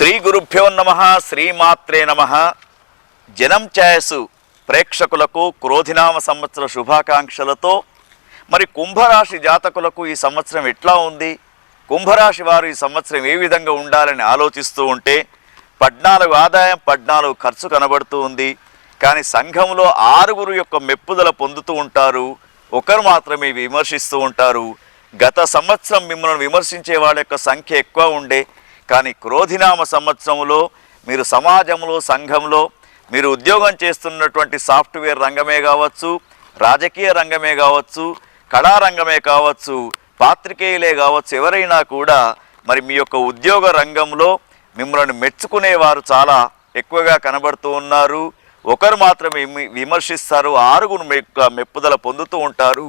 శ్రీ గురుభ్యో నమః, శ్రీమాత్రే నమః. జనం ఛాయసు ప్రేక్షకులకు క్రోధినామ సంవత్సర శుభాకాంక్షలతో మరి కుంభరాశి జాతకులకు ఈ సంవత్సరం ఎట్లా ఉంది, కుంభరాశి వారు ఈ సంవత్సరం ఏ విధంగా ఉండాలని ఆలోచిస్తూ ఉంటే 14 ఆదాయం 14 ఖర్చు కనబడుతూ ఉంది. కానీ సంఘంలో 6 యొక్క మెప్పుదల పొందుతూ ఉంటారు, ఒకరు మాత్రమే విమర్శిస్తూ ఉంటారు. గత సంవత్సరం మిమ్మల్ని విమర్శించే వాళ్ళ యొక్క సంఖ్య ఎక్కువ ఉండే, కానీ క్రోధినామ సంవత్సరంలో మీరు సమాజంలో సంఘంలో మీరు ఉద్యోగం చేస్తున్నటువంటి సాఫ్ట్వేర్ రంగమే కావచ్చు, రాజకీయ రంగమే కావచ్చు, కళారంగమే కావచ్చు, పాత్రికేయులే కావచ్చు, ఎవరైనా కూడా మరి మీ యొక్క ఉద్యోగ రంగంలో మిమ్మల్ని మెచ్చుకునేవారు చాలా ఎక్కువగా కనబడుతూ ఉన్నారు. ఒకరు మాత్రమే విమర్శిస్తారు, 6 మెప్పుదల పొందుతూ ఉంటారు.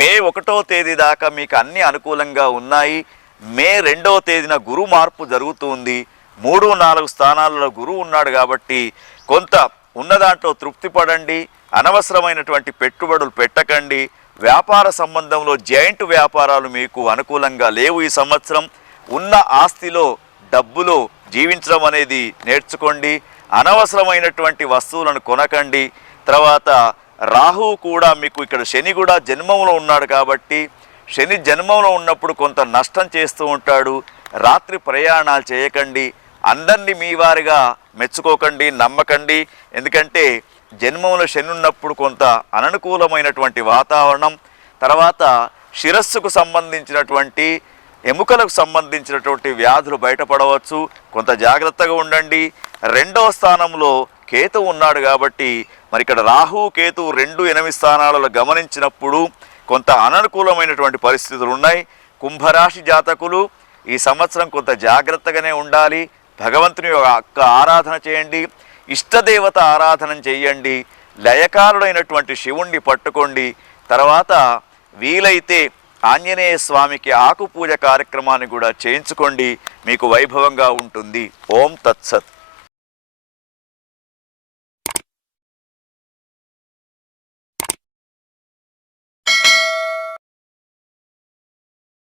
మే 1వ తేదీ దాకా మీకు అన్ని అనుకూలంగా ఉన్నాయి. మే 2వ తేదీన గురు మార్పు జరుగుతుంది. 3, 4 స్థానాలలో గురువు ఉన్నాడు కాబట్టి కొంత ఉన్న దాంట్లో తృప్తి పడండి. అనవసరమైనటువంటి పెట్టుబడులు పెట్టకండి. వ్యాపార సంబంధంలో జాయింట్ వ్యాపారాలు మీకు అనుకూలంగా లేవు. ఈ సంవత్సరం ఉన్న ఆస్తిలో డబ్బులో జీవించడం అనేది నేర్చుకోండి. అనవసరమైనటువంటి వస్తువులను కొనకండి. తర్వాత రాహు కూడా మీకు ఇక్కడ శని కూడా జన్మంలో ఉన్నాడు కాబట్టి శని జన్మంలో ఉన్నప్పుడు కొంత నష్టం చేస్తూ ఉంటాడు. రాత్రి ప్రయాణాలు చేయకండి. అందరినీ మీ వారిగా మెచ్చుకోకండి, నమ్మకండి. ఎందుకంటే జన్మంలో శని ఉన్నప్పుడు కొంత అననుకూలమైనటువంటి వాతావరణం. తర్వాత శిరస్సుకు సంబంధించినటువంటి ఎముకలకు సంబంధించినటువంటి వ్యాధులు బయటపడవచ్చు. కొంత జాగ్రత్తగా ఉండండి. 2వ స్థానంలో కేతు ఉన్నాడు కాబట్టి మరి ఇక్కడ రాహు కేతు 2, 8 స్థానాలలో గమనించినప్పుడు కొంత అననుకూలమైనటువంటి పరిస్థితులు ఉన్నాయి. కుంభరాశి జాతకులు ఈ సంవత్సరం కొంత జాగ్రత్తగానే ఉండాలి. భగవంతుని యొక్క ఆరాధన చేయండి, ఇష్టదేవత ఆరాధన చేయండి, లయకారుడైనటువంటి శివుణ్ణి పట్టుకోండి. తర్వాత వీలైతే ఆంజనేయ స్వామికి ఆకు పూజ కార్యక్రమాన్ని కూడా చేయించుకోండి, మీకు వైభవంగా ఉంటుంది. ఓం తత్సత్.